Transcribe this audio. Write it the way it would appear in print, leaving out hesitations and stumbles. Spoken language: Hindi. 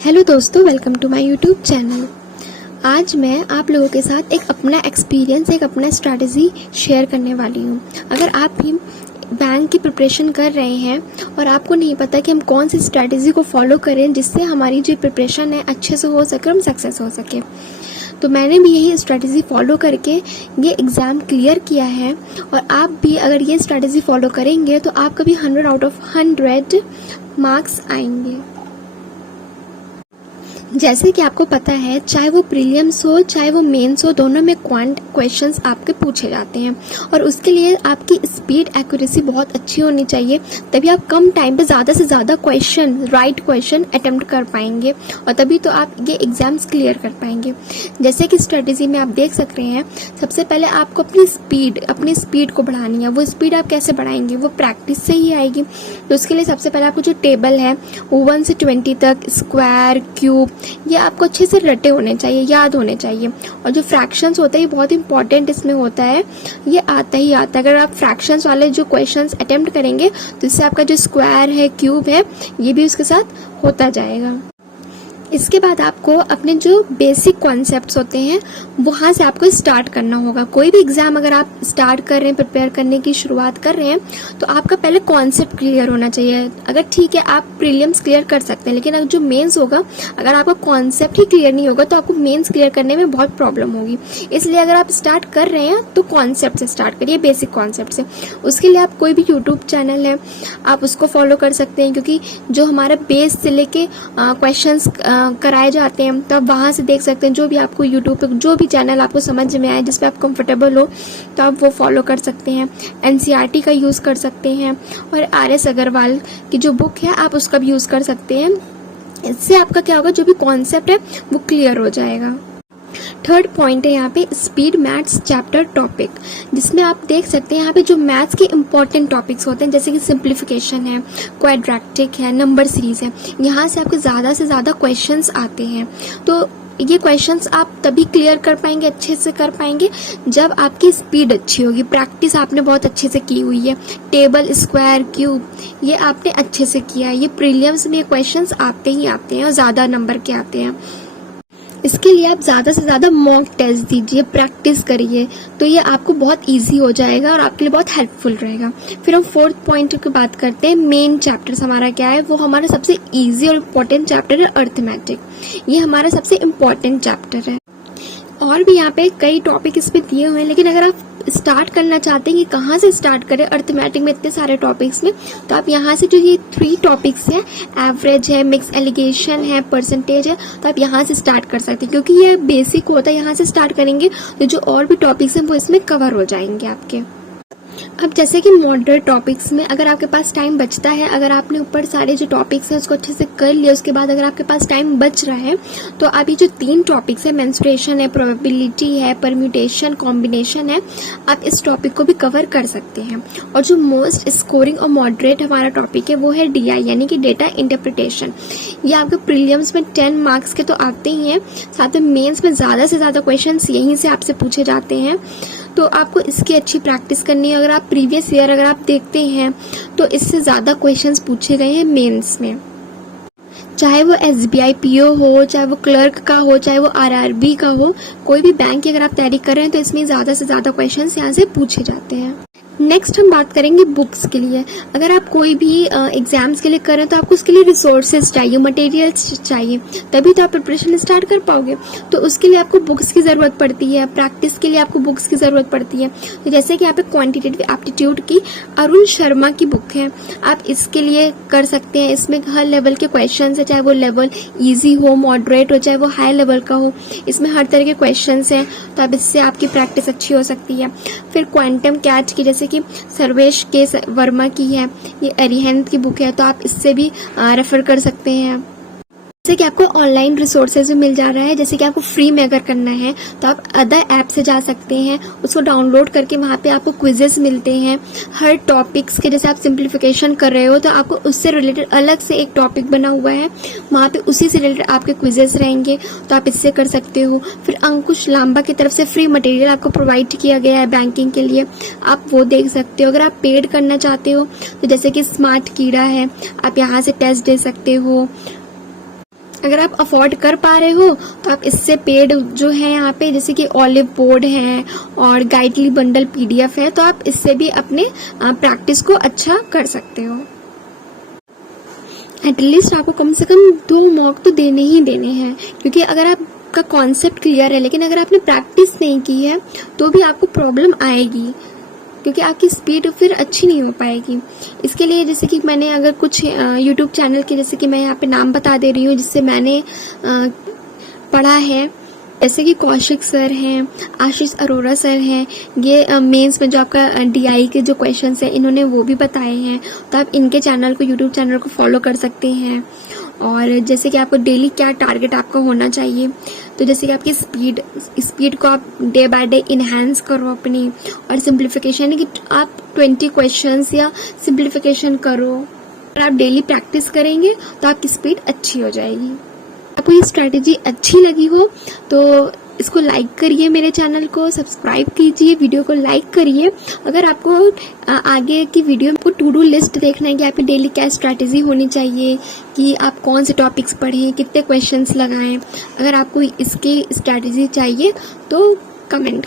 हेलो दोस्तों, welcome to my YouTube channel. आज मैं आप लोगों के साथ एक अपना एक्सपीरियंस, एक अपना स्ट्रैटेजी शेयर करने वाली हूँ। अगर आप भी बैंक की प्रिपरेशन कर रहे हैं और आपको नहीं पता कि हम कौन सी स्ट्रैटेजी को फॉलो करें जिससे हमारी जो प्रिपरेशन है अच्छे से हो सके और हम सक्सेस हो सके, तो मैंने भी यही स्ट्रैटेजी फॉलो करके ये एग्ज़ाम क्लियर किया है। और आप भी अगर ये स्ट्रैटेजी फॉलो करेंगे तो आपका भी 100 आउट ऑफ 100 मार्क्स आएंगे। जैसे कि आपको पता है, चाहे वो प्रीलिम्स हो चाहे वो मेंस हो, दोनों में क्वांट क्वेश्चंस आपके पूछे जाते हैं और उसके लिए आपकी स्पीड एक्यूरेसी बहुत अच्छी होनी चाहिए, तभी आप कम टाइम पे ज़्यादा से ज़्यादा राइट क्वेश्चन अटेम्प्ट कर पाएंगे और तभी तो आप ये एग्ज़ाम्स क्लियर कर पाएंगे। जैसे कि स्ट्रेटेजी में आप देख सकते हैं, सबसे पहले आपको अपनी स्पीड को बढ़ानी है। वो स्पीड आप कैसे बढ़ाएंगे? वो प्रैक्टिस से ही आएगी। तो उसके लिए सबसे पहले आपको जो टेबल है वो 1 से 20 तक, स्क्वायर, क्यूब, ये आपको अच्छे से रटे होने चाहिए, याद होने चाहिए। और जो फ्रैक्शंस होता है ये बहुत इंपॉर्टेंट इसमें होता है, ये आता ही आता है। अगर आप फ्रैक्शंस वाले जो क्वेश्चंस अटेम्प्ट करेंगे तो इससे आपका जो स्क्वायर है, क्यूब है, ये भी उसके साथ होता जाएगा। इसके बाद आपको अपने जो बेसिक कॉन्सेप्ट्स होते हैं वहाँ से आपको स्टार्ट करना होगा। कोई भी एग्जाम अगर आप स्टार्ट कर रहे हैं, प्रिपेयर करने की शुरुआत कर रहे हैं, तो आपका पहले कॉन्सेप्ट क्लियर होना चाहिए। अगर ठीक है आप प्रीलिम्स क्लियर कर सकते हैं, लेकिन अगर जो मेंस होगा, अगर आपका कॉन्सेप्ट ही क्लियर नहीं होगा तो आपको मेंस क्लियर करने में बहुत प्रॉब्लम होगी। इसलिए अगर आप स्टार्ट कर रहे हैं तो कॉन्सेप्ट से स्टार्ट करिए, बेसिक कॉन्सेप्ट से। उसके लिए आप कोई भी यूट्यूब चैनल है आप उसको फॉलो कर सकते हैं, क्योंकि जो हमारा बेस से लेके क्वेश्चंस कराए जाते हैं तो आप वहाँ से देख सकते हैं। जो भी आपको यूट्यूब पे जो भी चैनल आपको समझ में आए, जिस पे आप कंफर्टेबल हो, तो आप वो फॉलो कर सकते हैं। एनसीईआरटी का यूज़ कर सकते हैं और आरएस अग्रवाल की जो बुक है आप उसका भी यूज़ कर सकते हैं। इससे आपका क्या होगा, जो भी कॉन्सेप्ट है वो क्लियर हो जाएगा। थर्ड पॉइंट है यहाँ पे स्पीड मैथ्स चैप्टर टॉपिक, जिसमें आप देख सकते हैं यहाँ पे जो मैथ्स के इंपॉर्टेंट टॉपिक्स होते हैं, जैसे कि सिंप्लीफिकेशन है, क्वाड्रेटिक है, नंबर सीरीज है, यहाँ से आपके ज़्यादा से ज़्यादा क्वेश्चंस आते हैं। तो ये क्वेश्चंस आप तभी क्लियर कर पाएंगे, अच्छे से कर पाएंगे, जब आपकी स्पीड अच्छी होगी, प्रैक्टिस आपने बहुत अच्छे से की हुई है। टेबल, स्क्वायर, क्यूब, ये आपने अच्छे से किया है। ये प्रीलिम्स में क्वेश्चंस आते ही आते हैं और ज़्यादा नंबर के आते हैं। इसके लिए आप ज़्यादा से ज़्यादा मॉक टेस्ट दीजिए, प्रैक्टिस करिए, तो ये आपको बहुत इजी हो जाएगा और आपके लिए बहुत हेल्पफुल रहेगा। फिर हम फोर्थ पॉइंट की बात करते हैं। मेन चैप्टर्स हमारा क्या है? वो हमारा सबसे इजी और इम्पोर्टेंट चैप्टर है अर्थमेटिक। ये हमारा सबसे इम्पोर्टेंट चैप्टर है। और भी यहाँ पे कई टॉपिक इसमें दिए हुए हैं, लेकिन अगर आप स्टार्ट करना चाहते हैं कि कहाँ से स्टार्ट करें अर्थमेटिक में इतने सारे टॉपिक्स में, तो आप यहाँ से जो ये 3 टॉपिक्स हैं, एवरेज है, मिक्स एलिगेशन है, परसेंटेज है, तो आप यहाँ से स्टार्ट कर सकते हैं, क्योंकि ये बेसिक होता है। यहाँ से स्टार्ट करेंगे तो जो और भी टॉपिक्स हैं वो इसमें कवर हो जाएंगे आपके। अब जैसे कि मॉडरेट टॉपिक्स में अगर आपके पास टाइम बचता है, अगर आपने ऊपर सारे जो टॉपिक्स हैं उसको अच्छे से कर लिया, उसके बाद अगर आपके पास टाइम बच रहा है तो आप ये जो 3 टॉपिक्स है, मेंस्ट्रुएशन है, प्रोबेबिलिटी है, परम्यूटेशन, कॉम्बिनेशन है, आप इस टॉपिक को भी कवर कर सकते हैं। और जो मोस्ट स्कोरिंग और मॉडरेट हमारा टॉपिक है वो है DI, यानी कि डेटा इंटरप्रिटेशन। ये आपके प्रीलिम्स में 10 मार्क्स के तो आते ही हैं, साथ में मेंस में ज़्यादा से ज़्यादा क्वेश्चन यहीं से आपसे पूछे जाते हैं। तो आपको इसकी अच्छी प्रैक्टिस करनी है। अगर आप प्रीवियस ईयर अगर आप देखते हैं तो इससे ज़्यादा क्वेश्चंस पूछे गए हैं मेंस में, चाहे वो SBI PO हो, चाहे वो क्लर्क का हो, चाहे वो RRB का हो, कोई भी बैंक की अगर आप तैयारी कर रहे हैं तो इसमें ज़्यादा से ज़्यादा क्वेश्चंस यहाँ से पूछे जाते हैं। नेक्स्ट हम बात करेंगे बुक्स के लिए। अगर आप कोई भी एग्जाम्स के लिए कर रहे हैं तो आपको उसके लिए रिसोर्सेज चाहिए, मटेरियल्स चाहिए, तभी तो आप प्रिपरेशन स्टार्ट कर पाओगे। तो उसके लिए आपको बुक्स की ज़रूरत पड़ती है, प्रैक्टिस के लिए आपको बुक्स की ज़रूरत पड़ती है। तो जैसे कि यहाँ पे क्वांटिटेटिव एप्टीट्यूड की अरुण शर्मा की बुक है, आप इसके लिए कर सकते हैं। इसमें हर लेवल के क्वेश्चन है, चाहे वो लेवल ईजी हो, मॉडरेट हो, चाहे वो हाई लेवल का हो, इसमें हर तरह के क्वेश्चन हैं, तो अब इससे आपकी प्रैक्टिस अच्छी हो सकती है। फिर क्वांटम कैच की, जैसे कि सर्वेश के वर्मा की है, ये अरिहंत की बुक है, तो आप इससे भी रेफर कर सकते हैं। जैसे कि आपको ऑनलाइन रिसोर्सेज मिल जा रहा है, जैसे कि आपको फ्री में अगर करना है तो आप अदर ऐप से जा सकते हैं, उसको डाउनलोड करके वहाँ पे आपको क्विजेस मिलते हैं हर टॉपिक्स के। जैसे आप सिंप्लीफिकेशन कर रहे हो तो आपको उससे रिलेटेड अलग से एक टॉपिक बना हुआ है, वहाँ पे उसी से रिलेटेड आपके क्विजेस रहेंगे, तो आप इससे कर सकते हो। फिर अंकुश लांबा की तरफ से फ्री मटेरियल आपको प्रोवाइड किया गया है बैंकिंग के लिए, आप वो देख सकते हो। अगर आप पेड करना चाहते हो तो जैसे कि स्मार्ट कीड़ा है, आप यहाँ से टेस्ट दे सकते हो। अगर आप अफोर्ड कर पा रहे हो तो आप इससे पेड जो है यहाँ पे जैसे कि ऑलिव बोर्ड है और गाइडली बंडल पीडीएफ है, तो आप इससे भी अपने प्रैक्टिस को अच्छा कर सकते हो। एटलीस्ट आपको कम से कम 2 मॉक तो देने ही देने हैं, क्योंकि अगर आपका कॉन्सेप्ट क्लियर है लेकिन अगर आपने प्रैक्टिस नहीं की है तो भी आपको प्रॉब्लम आएगी, क्योंकि आपकी स्पीड फिर अच्छी नहीं हो पाएगी। इसके लिए जैसे कि मैंने अगर कुछ यूट्यूब चैनल के जैसे कि मैं यहाँ पे नाम बता दे रही हूँ जिससे मैंने पढ़ा है, जैसे कि कौशिक सर हैं, आशीष अरोरा सर हैं, ये मेंस में जो आपका डीआई के जो क्वेश्चंस हैं इन्होंने वो भी बताए हैं, तो आप इनके चैनल को यूट्यूब चैनल को फॉलो कर सकते हैं। और जैसे कि आपको डेली क्या टारगेट आपका होना चाहिए, तो जैसे कि आपकी स्पीड को आप डे बाय डे इन्हांस करो अपनी, और सिंप्लीफिकेशन है कि आप 20 क्वेश्चंस या सिंप्लीफिकेशन करो। अगर आप डेली प्रैक्टिस करेंगे तो आपकी स्पीड अच्छी हो जाएगी। आपको ये स्ट्रैटेजी अच्छी लगी हो तो इसको लाइक करिए, मेरे चैनल को सब्सक्राइब कीजिए, वीडियो को लाइक करिए। अगर आपको आगे की वीडियो में टू डू लिस्ट देखना है कि आपकी डेली क्या स्ट्रैटेजी होनी चाहिए, कि आप कौन से टॉपिक्स पढ़ें, कितने क्वेश्चंस लगाएं, अगर आपको इसकी स्ट्रैटेजी चाहिए तो कमेंट